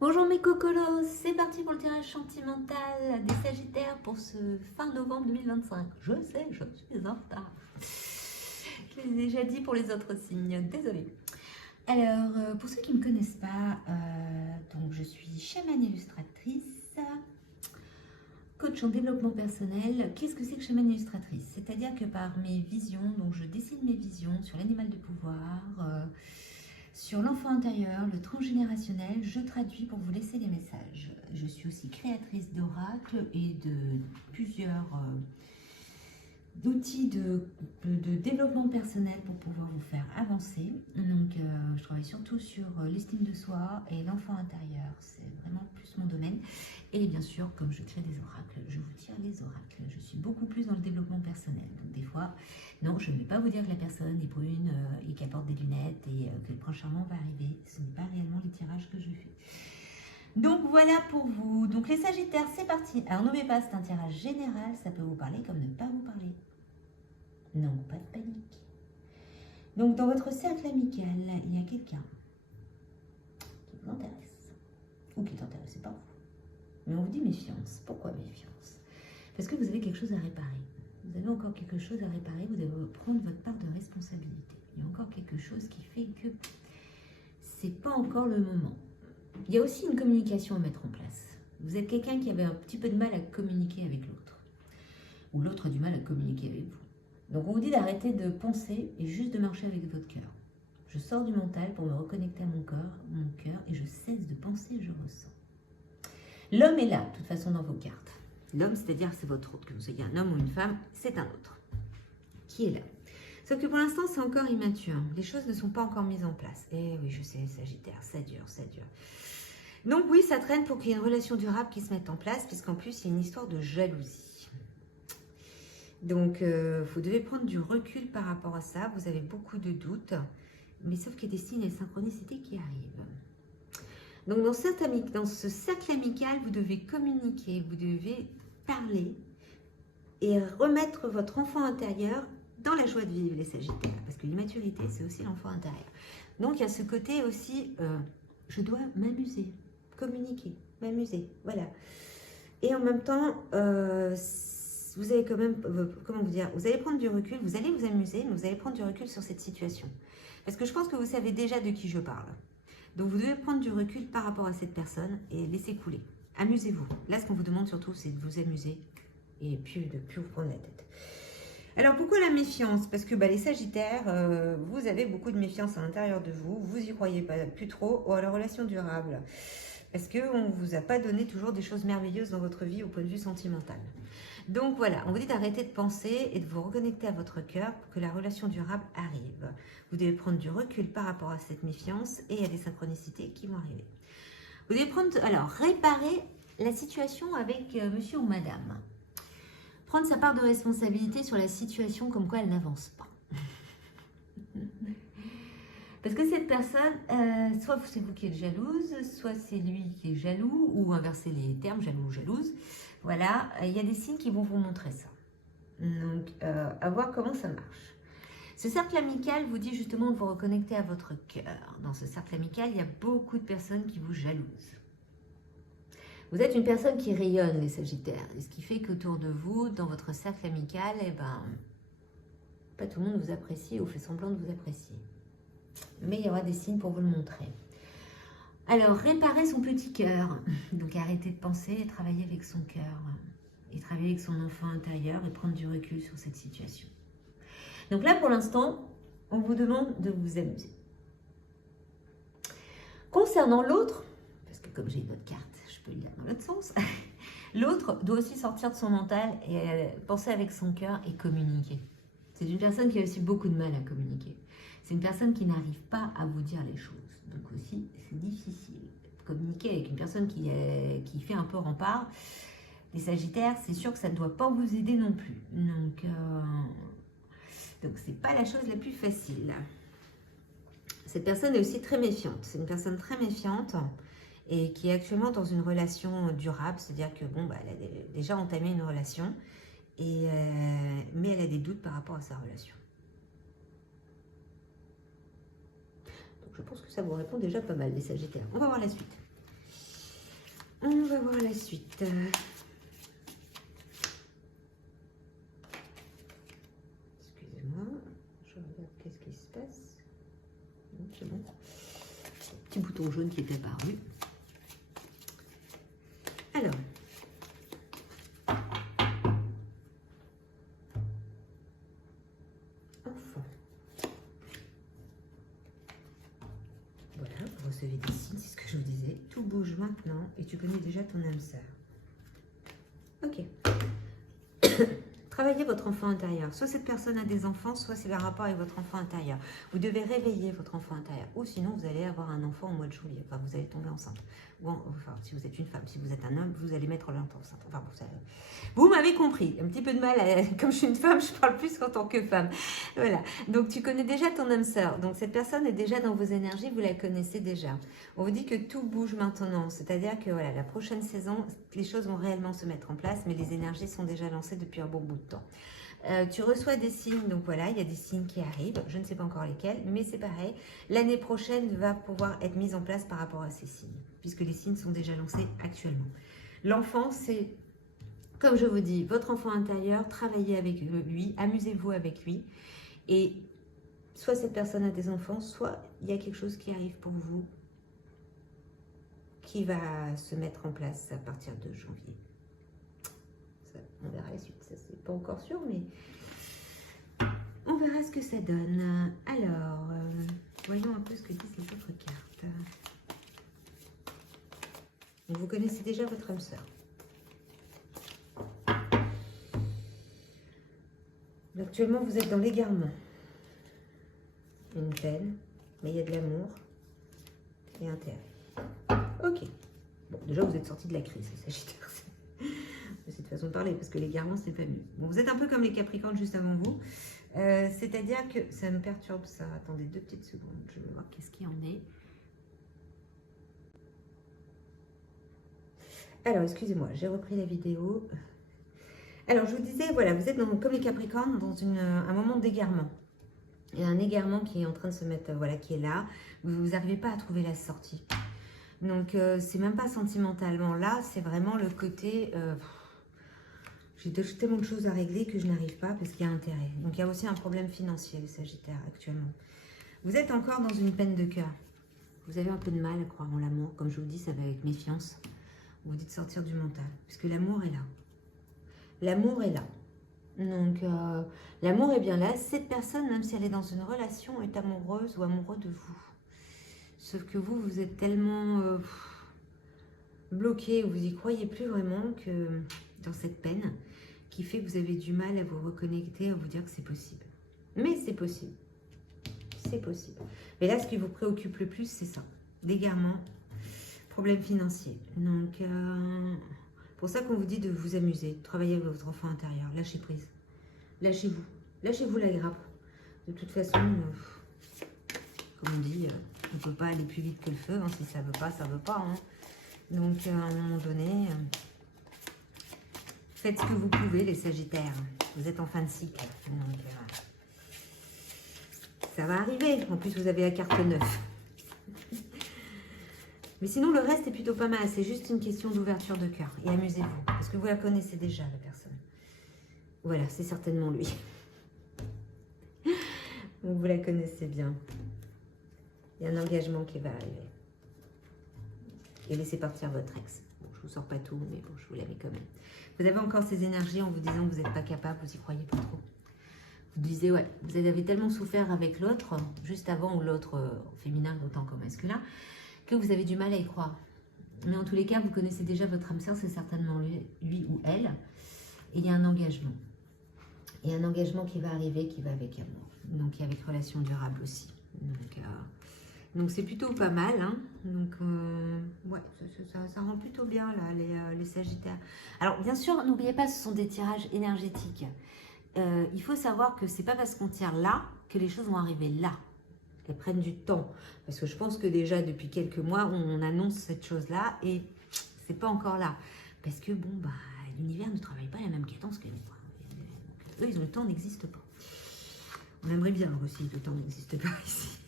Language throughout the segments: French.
Bonjour mes cocolos, c'est parti pour le tirage sentimental des Sagittaires pour ce fin novembre 2025. Je sais, je suis en retard. Je l'ai déjà dit pour les autres signes, désolée. Alors, pour ceux qui ne me connaissent pas, donc je suis chamane illustratrice, coach en développement personnel. Qu'est-ce que c'est que chamane illustratrice? C'est-à-dire que par mes visions, donc je dessine mes visions sur l'animal de pouvoir, sur l'enfant intérieur, le transgénérationnel, je traduis pour vous laisser des messages. Je suis aussi créatrice d'oracles et de plusieurs d'outils de développement personnel pour pouvoir vous faire avancer. Donc, je travaille surtout sur l'estime de soi et l'enfant intérieur. C'est vraiment plus mon domaine. Et bien sûr, comme je crée des oracles, je vous tire les oracles. Je suis beaucoup plus dans le développement personnel. Donc, des fois, non, je ne vais pas vous dire que la personne est brune et qu'elle porte des lunettes et que le prince charmant va arriver. Ce n'est pas réellement les tirages que je fais. Donc voilà pour vous. Donc les Sagittaires, c'est parti. Alors n'oubliez pas, c'est un tirage général, ça peut vous parler comme ne pas vous parler. Non, pas de panique. Donc dans votre cercle amical, il y a quelqu'un qui vous intéresse ou qui est intéressé par vous. Mais on vous dit méfiance. Pourquoi méfiance? Parce que vous avez quelque chose à réparer. Vous avez encore quelque chose à réparer, vous devez prendre votre part de responsabilité. Il y a encore quelque chose qui fait que c'est pas encore le moment. Il y a aussi une communication à mettre en place. Vous êtes quelqu'un qui avait un petit peu de mal à communiquer avec l'autre. Ou l'autre a du mal à communiquer avec vous. Donc on vous dit d'arrêter de penser et juste de marcher avec votre cœur. Je sors du mental pour me reconnecter à mon cœur et je cesse de penser et je ressens. L'homme est là, de toute façon, dans vos cartes. L'homme, c'est-à-dire c'est votre autre, que vous soyez un homme ou une femme, c'est un autre qui est là. Sauf que pour l'instant, c'est encore immature. Les choses ne sont pas encore mises en place. Et oui, je sais, Sagittaire, ça dure, ça dure. Donc oui, ça traîne pour qu'il y ait une relation durable qui se mette en place, puisqu'en plus, il y a une histoire de jalousie. Donc, vous devez prendre du recul par rapport à ça. Vous avez beaucoup de doutes, mais sauf qu'il y a des signes et synchronicités qui arrivent. Donc, dans ce cercle amical, vous devez communiquer, vous devez parler et remettre votre enfant intérieur dans la joie de vivre, les Sagittaires. Parce que l'immaturité, c'est aussi l'enfant intérieur. Donc, il y a ce côté aussi, je dois m'amuser, communiquer, m'amuser, voilà. Et en même temps, vous allez quand même, comment vous dire, vous allez prendre du recul, vous allez vous amuser, mais vous allez prendre du recul sur cette situation. Parce que je pense que vous savez déjà de qui je parle. Donc, vous devez prendre du recul par rapport à cette personne et laisser couler. Amusez-vous. Là, ce qu'on vous demande surtout, c'est de vous amuser et puis de ne plus vous prendre la tête. Alors, pourquoi la méfiance? Parce que les Sagittaires, vous avez beaucoup de méfiance à l'intérieur de vous. Vous n'y croyez pas plus trop à la relation durable. Parce qu'on ne vous a pas donné toujours des choses merveilleuses dans votre vie au point de vue sentimental. Donc voilà, on vous dit d'arrêter de penser et de vous reconnecter à votre cœur pour que la relation durable arrive. Vous devez prendre du recul par rapport à cette méfiance et à des synchronicités qui vont arriver. Vous devez réparer la situation avec monsieur ou madame. Prendre sa part de responsabilité sur la situation comme quoi elle n'avance pas. Parce que cette personne, soit c'est vous qui êtes jalouse, soit c'est lui qui est jaloux, ou inverser les termes, jaloux ou jalouse. Voilà, il y a des signes qui vont vous montrer ça. Donc, à voir comment ça marche. Ce cercle amical vous dit justement de vous reconnecter à votre cœur. Dans ce cercle amical, il y a beaucoup de personnes qui vous jalousent. Vous êtes une personne qui rayonne, les Sagittaires. Et ce qui fait qu'autour de vous, dans votre cercle amical, pas tout le monde vous apprécie ou fait semblant de vous apprécier. Mais il y aura des signes pour vous le montrer. Alors, réparer son petit cœur. Donc, arrêter de penser et travailler avec son cœur. Et travailler avec son enfant intérieur et prendre du recul sur cette situation. Donc là, pour l'instant, on vous demande de vous amuser. Concernant l'autre, parce que comme j'ai une autre carte, je peux le lire dans l'autre sens, l'autre doit aussi sortir de son mental et penser avec son cœur et communiquer. C'est une personne qui a aussi beaucoup de mal à communiquer. C'est une personne qui n'arrive pas à vous dire les choses. Donc aussi, c'est difficile. Communiquer avec une personne qui fait un peu rempart. Les Sagittaires, c'est sûr que ça ne doit pas vous aider non plus. Donc c'est pas la chose la plus facile. Cette personne est aussi très méfiante. C'est une personne très méfiante et qui est actuellement dans une relation durable. C'est-à-dire que elle a déjà entamé une relation, mais elle a des doutes par rapport à sa relation. Donc je pense que ça vous répond déjà pas mal, les Sagittaires. On va voir la suite. On va voir la suite. Excusez-moi, je regarde qu'est-ce qui se passe. C'est bon. Petit bouton jaune qui est apparu. Alors. Enfant. Voilà, vous recevez des signes, c'est ce que je vous disais. Tout bouge maintenant et tu connais déjà ton âme sœur. Ok. Travaillez votre enfant intérieur. Soit cette personne a des enfants, soit c'est le rapport avec votre enfant intérieur. Vous devez réveiller votre enfant intérieur. Ou sinon, vous allez avoir un enfant au mois de juillet. Enfin, vous allez tomber enceinte. Ou enfin, si vous êtes une femme, si vous êtes un homme, vous allez mettre l'enfant enceinte. Enfin, vous m'avez compris. Un petit peu de mal, comme je suis une femme, je parle plus en tant que femme. Voilà. Donc, tu connais déjà ton âme sœur. Donc, cette personne est déjà dans vos énergies, vous la connaissez déjà. On vous dit que tout bouge maintenant. C'est-à-dire que voilà, la prochaine saison, les choses vont réellement se mettre en place, mais les énergies sont déjà lancées depuis un bon bout de temps. Tu reçois des signes, donc voilà, il y a des signes qui arrivent, je ne sais pas encore lesquels, mais c'est pareil, l'année prochaine va pouvoir être mise en place par rapport à ces signes, puisque les signes sont déjà lancés actuellement. L'enfant, c'est, comme je vous dis, votre enfant intérieur, travaillez avec lui, amusez-vous avec lui, et soit cette personne a des enfants, soit il y a quelque chose qui arrive pour vous, qui va se mettre en place à partir de janvier. On verra la suite, ça c'est pas encore sûr, mais on verra ce que ça donne. Alors, voyons un peu ce que disent les autres cartes. Donc, vous connaissez déjà votre âme sœur. Actuellement, vous êtes dans l'égarement. Une peine, mais il y a de l'amour et intérêt. Ok. Bon, déjà, vous êtes sorti de la crise, Sagittaire. C'est une façon de parler, parce que l'égarement, c'est pas mieux. Bon, vous êtes un peu comme les Capricornes juste avant vous. C'est-à-dire que ça me perturbe ça. Attendez 2 petites secondes, je vais voir qu'est-ce qu'il y en est. Alors, excusez-moi, j'ai repris la vidéo. Alors, je vous disais, voilà, vous êtes comme les Capricornes dans un moment d'égarement. Il y a un égarement qui est en train de se mettre, voilà, qui est là. Vous n'arrivez pas à trouver la sortie. Donc, c'est même pas sentimentalement là, c'est vraiment le côté... j'ai tellement de choses à régler que je n'arrive pas parce qu'il y a intérêt. Donc, il y a aussi un problème financier, les Sagittaires, actuellement. Vous êtes encore dans une peine de cœur. Vous avez un peu de mal à croire en l'amour. Comme je vous dis, ça va avec méfiance. Vous dites sortir du mental. Parce que l'amour est là. L'amour est là. Donc, l'amour est bien là. Cette personne, même si elle est dans une relation, est amoureuse ou amoureux de vous. Sauf que vous, vous êtes tellement bloqué, vous y croyez plus vraiment que dans cette peine qui fait que vous avez du mal à vous reconnecter, à vous dire que c'est possible. Mais c'est possible. C'est possible. Mais là, ce qui vous préoccupe le plus, c'est ça. L'égarement, problème financier. Donc, pour ça qu'on vous dit de vous amuser, de travailler avec votre enfant intérieur. Lâchez prise. Lâchez-vous. Lâchez-vous la grappe. De toute façon, comme on dit, on ne peut pas aller plus vite que le feu. Hein. Si ça ne veut pas, ça ne veut pas. Hein. Donc, à un moment donné, faites ce que vous pouvez, les Sagittaires. Vous êtes en fin de cycle. Donc, ça va arriver. En plus, vous avez la carte 9. Mais sinon, le reste est plutôt pas mal. C'est juste une question d'ouverture de cœur. Et amusez-vous. Parce que vous la connaissez déjà, la personne. Voilà, c'est certainement lui. Donc, vous la connaissez bien. Il y a un engagement qui va arriver. Et laissez partir votre ex. Bon, je vous sors pas tout, mais bon, je vous la mets quand même. Vous avez encore ces énergies en vous disant que vous n'êtes pas capable, vous y croyez pas trop. Vous disiez, ouais, vous avez tellement souffert avec l'autre, juste avant, ou l'autre féminin autant qu'au masculin, que vous avez du mal à y croire. Mais en tous les cas, vous connaissez déjà votre âme sœur, c'est certainement lui ou elle. Et il y a un engagement. Il y a un engagement qui va arriver, qui va avec amour. Donc, et avec relation durable aussi. Donc c'est plutôt pas mal. Hein. Donc, ouais, ça rend plutôt bien, là, les Sagittaires. Alors, bien sûr, n'oubliez pas, ce sont des tirages énergétiques. Il faut savoir que c'est pas parce qu'on tire là que les choses vont arriver là. Elles prennent du temps. Parce que je pense que déjà, depuis quelques mois, on annonce cette chose-là et c'est pas encore là. Parce que, bon, bah, l'univers ne travaille pas à la même cadence que nous. Donc, eux, ils ont le temps n'existe pas. On aimerait bien aussi, le temps n'existe pas ici.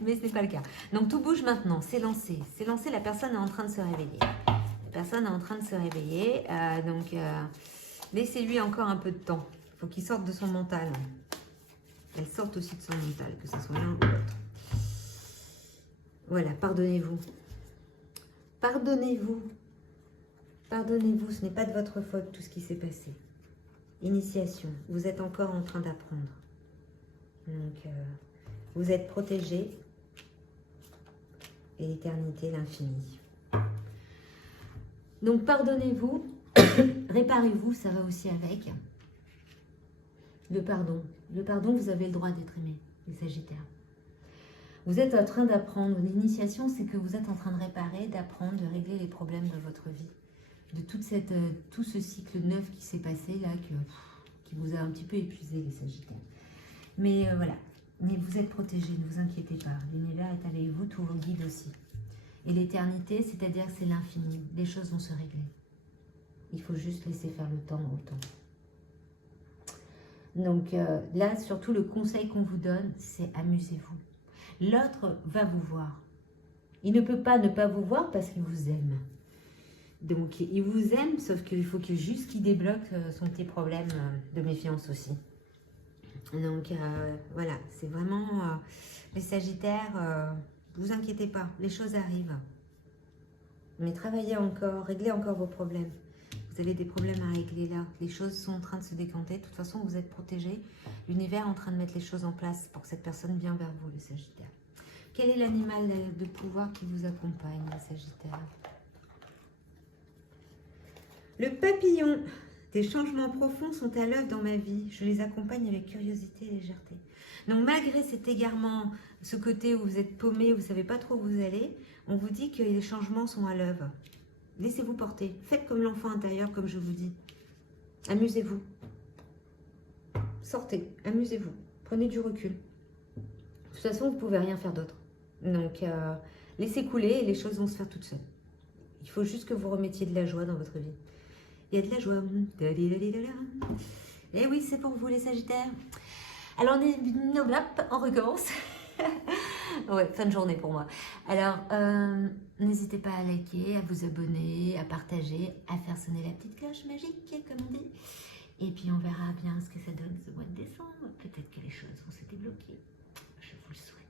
Mais ce n'est pas le cas. Donc, tout bouge maintenant. C'est lancé. C'est lancé, la personne est en train de se réveiller. personne est en train de se réveiller. Donc, laissez-lui encore un peu de temps. Il faut qu'il sorte de son mental. Elle sorte aussi de son mental, que ce soit l'un ou l'autre. Voilà, pardonnez-vous. Pardonnez-vous. Pardonnez-vous, ce n'est pas de votre faute tout ce qui s'est passé. Initiation, vous êtes encore en train d'apprendre. Donc, vous êtes protégé. Et l'éternité, l'infini. Donc, pardonnez-vous. Réparez-vous, ça va aussi avec. Le pardon. Le pardon, vous avez le droit d'être aimé, les Sagittaires. Vous êtes en train d'apprendre. L'initiation, c'est que vous êtes en train de réparer, d'apprendre, de régler les problèmes de votre vie. De tout ce cycle neuf qui s'est passé là, qui vous a un petit peu épuisé, les Sagittaires. Mais voilà. Mais vous êtes protégés, ne vous inquiétez pas. L'univers est avec vous, tous vos guides aussi. Et l'éternité, c'est-à-dire que c'est l'infini. Les choses vont se régler. Il faut juste laisser faire le temps au temps. Donc là, surtout, le conseil qu'on vous donne, c'est amusez-vous. L'autre va vous voir. Il ne peut pas ne pas vous voir parce qu'il vous aime. Donc, il vous aime, sauf qu'il faut juste qu'il débloque son petit problème de méfiance aussi. Donc, voilà, c'est vraiment... les Sagittaires, vous inquiétez pas, les choses arrivent. Mais travaillez encore, réglez encore vos problèmes. Vous avez des problèmes à régler là. Les choses sont en train de se décanter. De toute façon, vous êtes protégés. L'univers est en train de mettre les choses en place pour que cette personne vienne vers vous, les Sagittaires. Quel est l'animal de pouvoir qui vous accompagne, les Sagittaires? Le papillon. Des changements profonds sont à l'œuvre dans ma vie. Je les accompagne avec curiosité et légèreté. Donc, malgré cet égarement, ce côté où vous êtes paumé, vous ne savez pas trop où vous allez, on vous dit que les changements sont à l'œuvre. Laissez-vous porter. Faites comme l'enfant intérieur, comme je vous dis. Amusez-vous. Sortez. Amusez-vous. Prenez du recul. De toute façon, vous ne pouvez rien faire d'autre. Donc, laissez couler et les choses vont se faire toutes seules. Il faut juste que vous remettiez de la joie dans votre vie. Il y a de la joie. Et oui, c'est pour vous, les Sagittaires. Alors, on recommence. Ouais, fin de journée pour moi. Alors, n'hésitez pas à liker, à vous abonner, à partager, à faire sonner la petite cloche magique, comme on dit. Et puis, on verra bien ce que ça donne ce mois de décembre. Peut-être que les choses vont se débloquer. Je vous le souhaite.